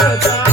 Yeah.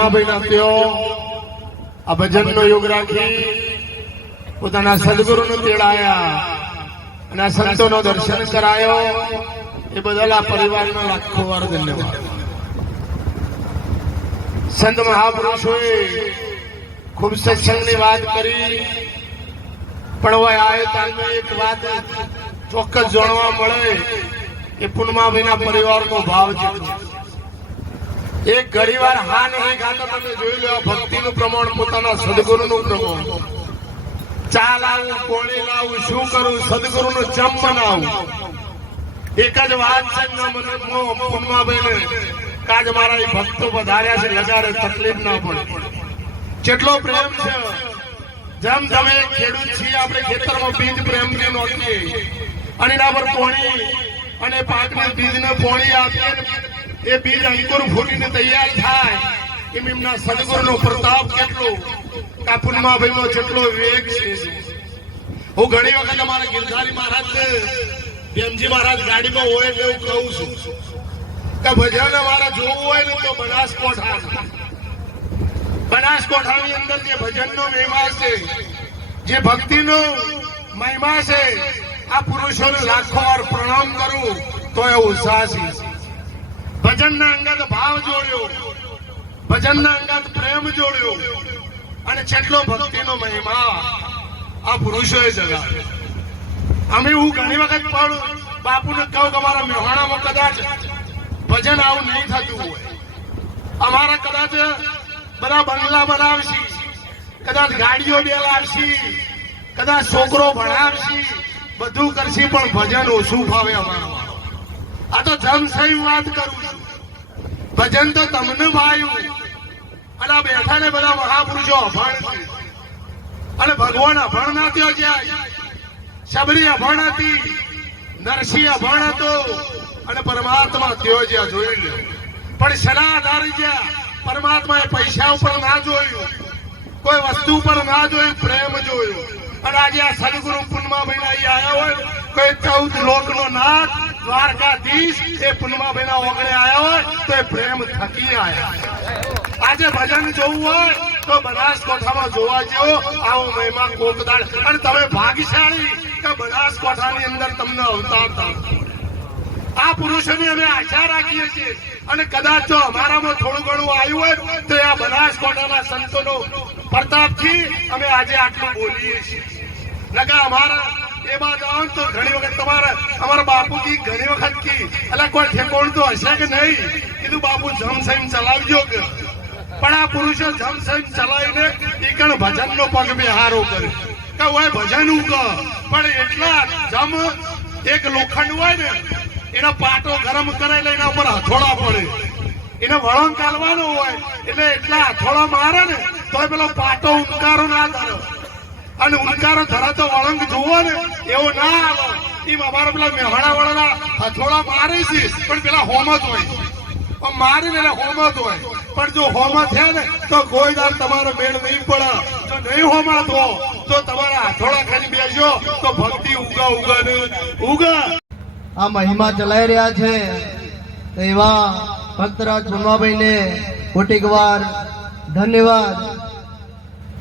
પૂર્ણમાભાઈ ના તેઓ આ દર્શન કરાયો. એ બદલ આ પરિવારનો લાખો વાર ધન્યવાદ. સંત મહાપુરુષોએ ખૂબ સત્સંગની વાત કરી. પણ એક વાત ચોક્કસ જાણવા મળે એ પરિવાર પરિવારનો ભાવ છે? એક ઘડી વાર હા નહીં ખાતો તમે જોઈ લો, ભક્તિનું પ્રમાણ પોતાના સદગુરુનું પ્રમાણ. ચા લાવું કોળી લાવું શું કરું? સદગુરુનું ચમ બનાવું? એક જ વાત છે મને પૂર્ણમાભાઈને કાજ મારા ભક્તો વધાર્યા છે, લગાડે, તકલીફ ના પડે. કેટલો પ્રેમ છે. જેમ તમે ખેડૂત છીએ, આપણે ખેતરમાં બીજ પ્રેમથી નોંધીએ. અને એના પર પોણી અને પાકના બીજને પોણી આપીએ. એ બીજ અંકુર ફૂટીને તૈયાર થાય. એમ એમના સદગુરુનો પ્રતાપ કેટલો? કાપુનમાં ભાઈનો જેટલો વેગ છે. હું ઘણી વખત અમારા ગિરધારી મહારાજ પ્રેમજી મહારાજ ગાડીમાં હોય એટલે હું કહું છું કે ભજન અમારે જોવું હોય ને તો બનાસકોઠા બનાસકોઠાની અંદર જે ભજનનો મહિમા છે, જે ભક્તિનો મહિમા છે, આ પુરુષોને લાખો વાર પ્રણામ કરું તો એ ઉત્સાહ છે. ભજનના અંગત ભાવ જોડ્યો. ભજનના અંગત પ્રેમ જોડ્યો. અને છેટલો ભક્તિનો મહિમા આ પુરુષોએ જગાવ્યો અમે હું ઘણી વખત પણ બાપુને કહું કે અમારા મેહાણામાં કદાચ ભજન આવું નહીં થતું હોય. અમારા કદાચ બધા બંગલા બનાવશી, કદાચ ગાડીઓ બે લાવશી કદાચ છોકરો ભણાવશી, બધું કરશી પણ ભજન ઓછું ફાવે અમારું આ તો જમ સહી વાત કરું છું. ભજન તો તમને ભાયું. અને આ બેઠા ને બધા મહાપુરુષો અભણ અને ભગવાન અભણ ના થયો જ્યાં. શબરી અભણ હતી. નરસિંહ અભણ હતો. અને પરમાત્મા થયો જ્યાં જોઈ લ્યો. પણ સલાહ આધારે જ્યાં પરમાત્માએ પૈસા ઉપર ના જોયું. કોઈ વસ્તુ ઉપર ના જોયું, પ્રેમ જોયો. અને આજે આ સદગુરુ પુનમાભાઈ અહીં આવ્યા હોય કોઈ ચૌદ લોકનો નાથ દ્વારકાધીશ એ પુનમાભાઈ ના ઓગણે આવ્યા હોય તો એ પ્રેમ થકી આવ્યા આજે ભજન જોવું હોય તો બનાસકોઠામાં જોવા જેવો આવો મહિમા કોકદાળ અને તમે ભાગ્યશાળી કે બનાસકોઠાની અંદર તમને અવતાર આ પુરુષોની અમે આશા રાખીએ છીએ. અને કદાચ જો અમારામાં થોડું ઘણું આવ્યું હોય તો આ બનાસકાંઠાના સંતોનો પ્રતાપથી અમે આજે આટલું બોલીએ છીએ. નકા અમારા એ આવો તો ઘણી વખત તમારા અમારા બાપુજી ઘણી વખત કી એટલે કોઈ ઠેકોણ તો હશે કે નહીં? કીધું, બાપુ, જમ સહીમ ચલાવજો કે. પણ આ પુરુષો જમ સહીમ ચલાવીને ઈકણ ભજનનો પગ બિહારો કરે. કે હોય ભજન ઉગ પણ એટલા જમ એક લોખંડ હોય ને, એનો પાટો ગરમ કરે એટલે એના ઉપર હથોડા પડે. એને વળણ કાઢવાનો હોય, એટલે એટલા હથોડા મારે ને તો પેલો પાટો ઉંકારો ના કરે. અને ઉંચારો ધરાતો વળંગ જુઓ ને, એવો ના આવે. એ અમારા પેલા મેહાણા વાળા હથોડા મારે છે, પણ પેલા હોમ જ હોય મારી પેલા હોમ જ હોય. પણ જો હોમત થયા ને, તો કોઈ દાર તમારો મેળ નહીં પડે. જો નહીં હોમા થો તો તમારા હથોડા ખાલી બેસજો, તો ભક્તિ ઉગા ઉગા ને ઉગા. આ મહિમા ચલાઈ રહ્યા છે. એવા ભક્તરાજ ભૂમાભાઈને કોટીક વાર ધન્યવાદ.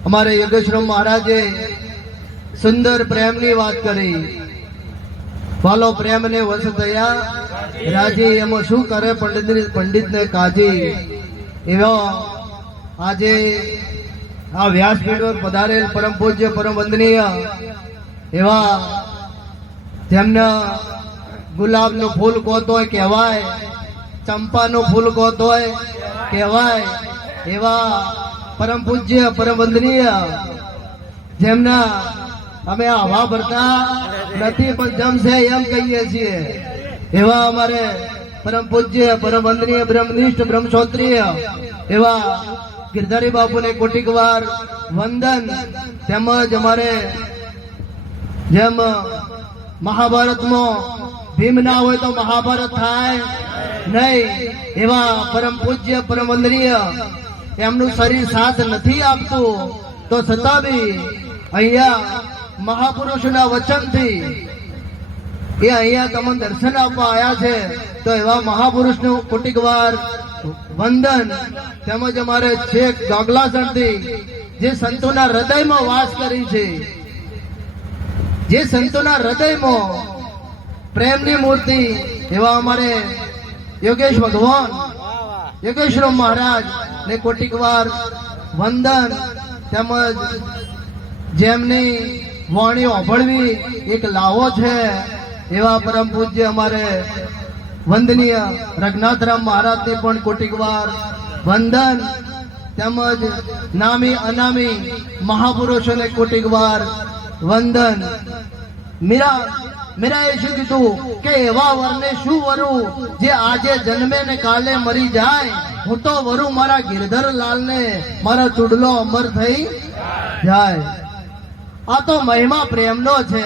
અમારે યોગેશ્વર મહારાજે સુંદર પ્રેમની વાત કરી. વાલો પ્રેમને વસ થયા. રાજી એમાં શું કરે પંડિત પંડિતને કાજી એવો આજે આ વ્યાસપીઠ પર પધારેલ પરમ પૂજ્ય, પરમ વંદનીય એવા જેમના ગુલાબનું ફૂલ કોતો હોય કહેવાય, ચંપાનું ફૂલ કોતો હોય કહેવાય એવા પરમ પૂજ્ય, પરમ વંદનીય. જેમના અમે હવા ભરતા નથી, પણ જમશે એમ કહીએ છીએ. એવા અમારે પરમ પૂજ્ય, પરમ વંદનીય, બ્રહ્મનિષ્ઠ બ્રહ્મક્ષોત્રીય એવા ગિરધારી બાપુને કોટીક વાર વંદન તેમજ અમારે જેમ મહાભારતમાં ભીમ ના હોય તો મહાભારત થાય નહીં, એવા પરમ પૂજ્ય, પરમ વંદનીય એમનું શરીર સાથ નથી આપતું, તો છતાં બી અહીંયા મહાપુરુષના વચનથી એ અહીંયા તમને દર્શન આપવા આવ્યા છે, તો એવા મહાપુરુષનું કુટિકવાર વંદન તેમજ અમારે છેક ગાગલાસણથી જે સંતોના હૃદયમાં વાસ કરી છે, જે સંતોના હૃદયમાં પ્રેમની મૂર્તિ, એવા અમારે યોગેશ ભગવાન, યોગેશ્વર મહારાજ ને કોટીક વાર વંદન તેમજ જેમની વાણી ઓભળવી એક લાવો છે, એવા પરમ પૂજ્ય અમારે વંદનીય રઘનાથરામ મહારાજને પણ કોટીક વાર વંદન તેમજ નામી અનામી મહાપુરુષોને કોટીક વાર વંદન. મીરા મીરાએ શું કીધું કે એવા વરને શું વરું જે આજે જન્મે ને કાલે મરી જાય? હું તો વરું મારા ગિરધર લાલ ને મારા ચૂડલો અમર થઈ જાય. આ તો મહિમા પ્રેમનો છે.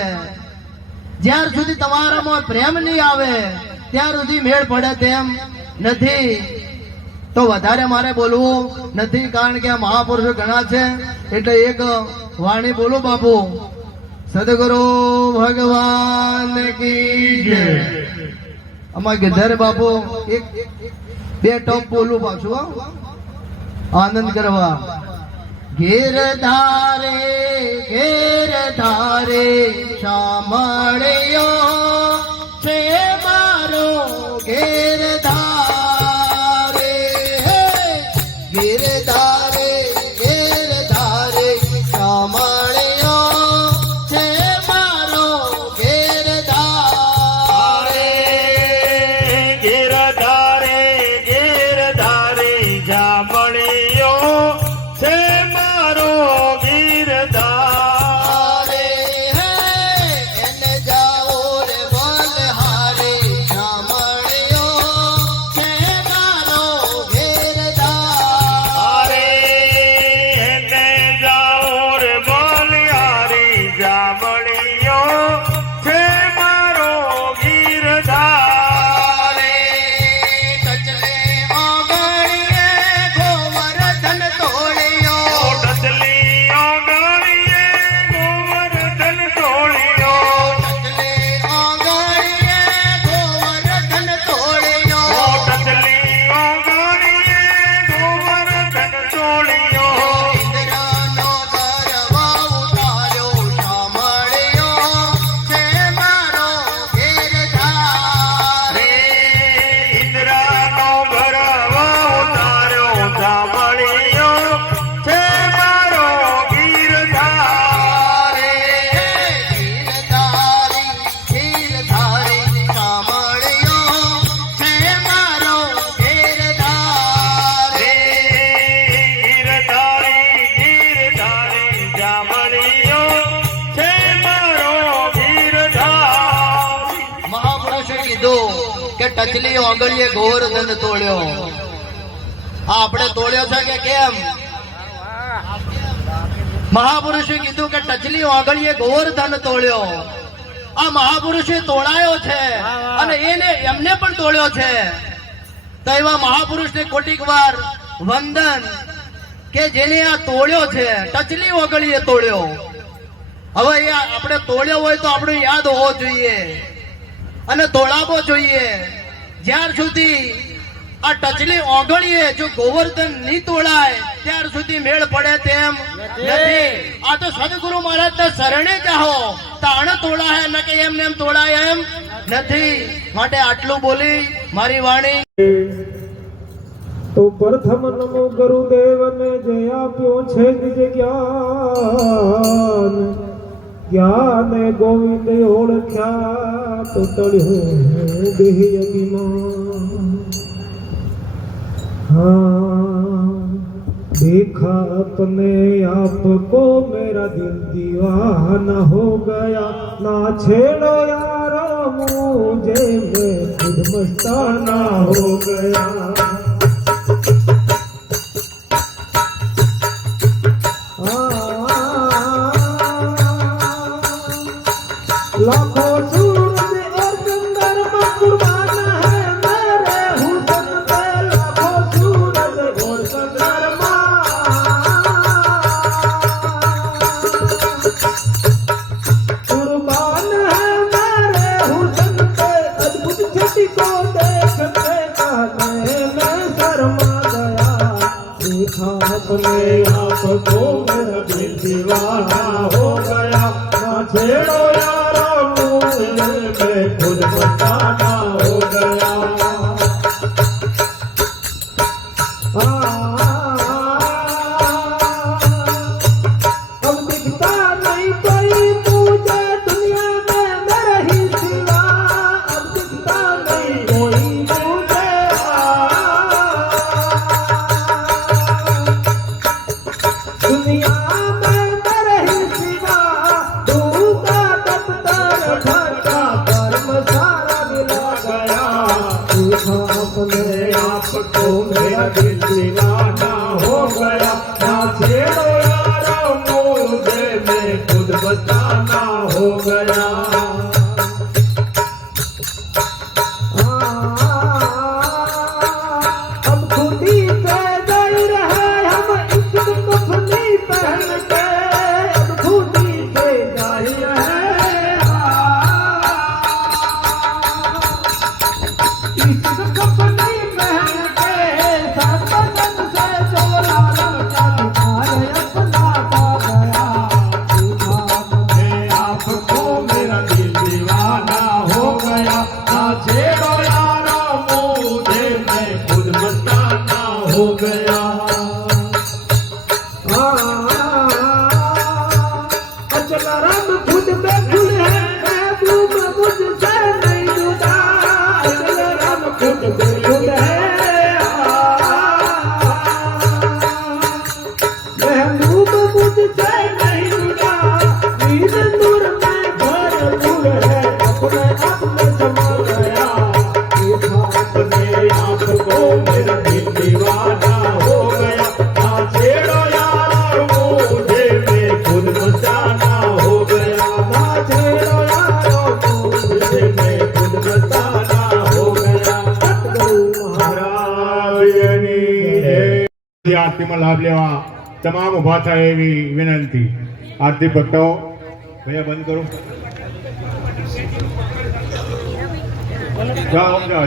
જ્યાર સુધી તમારામાં પ્રેમ નહીં આવે ત્યાર સુધી મેળ પડે તેમ નથી. તો વધારે મારે બોલવું નથી, કારણ કે આ મહાપુરુષો ઘણા છે. એટલે એક વાણી બોલું બાપુ, સદગુરુ ભગવાન કી જય. અમાર બાપુ એક બે ટોપ બોલું પાછું આનંદ કરવા. ઘેર ધારે ઘેર ધારે શામળિયો ટચલી ઓગળીએ ગોવર્ધન તોડ્યો. આ આપણે તોડ્યો છે કે કેમ? મહાપુરુષે કીધું કે ટચલી ઓગળીએ ગોવર્ધન તોડ્યો. આ મહાપુરુષે તોડાયો છે અને એને એમને પણ તોડ્યો છે. તો એવા મહાપુરુષને કોટીક વાર વંદન કે જેને આ તોડ્યો છે ટચલી ઓગળીએ તોડ્યો. હવે એ આપણે તોડ્યો હોય તો આપણે યાદ હોવો જોઈએ અને તોડાવવો જોઈએ. જ્યાર સુધી આ ટચલી ઓગળીએ જો ગોવર્ધન નહીં તોડાય ત્યાર સુધી મેળ પડે તેમ નથી. આ તો સદગુરુ મહારાજ ના શરણે જાહો તાણ તોડાય ન કે એમને એમ તોડાય એમ નથી. માટે આટલું બોલી મારી વાણી. તો પ્રથમ નમો ગુરુદેવને જય આપ્યો છે જ્ઞાન જ્ઞાન ગોવિંદ ઓળખ્યા તો ટળ્યું દેહ અભિમાન हाँ देखा अपने आप को मेरा दिल दीवाना हो गया ना छेड़ो यारो मुझे मैं खुद मस्ताना हो गया देखा अपने आप को मेरा दिल दीवाना हो गया ना छेड़ो हो गया આરતીમાં લાભ લેવા તમામ ઊભા થાય એવી વિનંતી. આરતી ભક્તો ભૈયા બંધ કરો. જાઓ જાઓ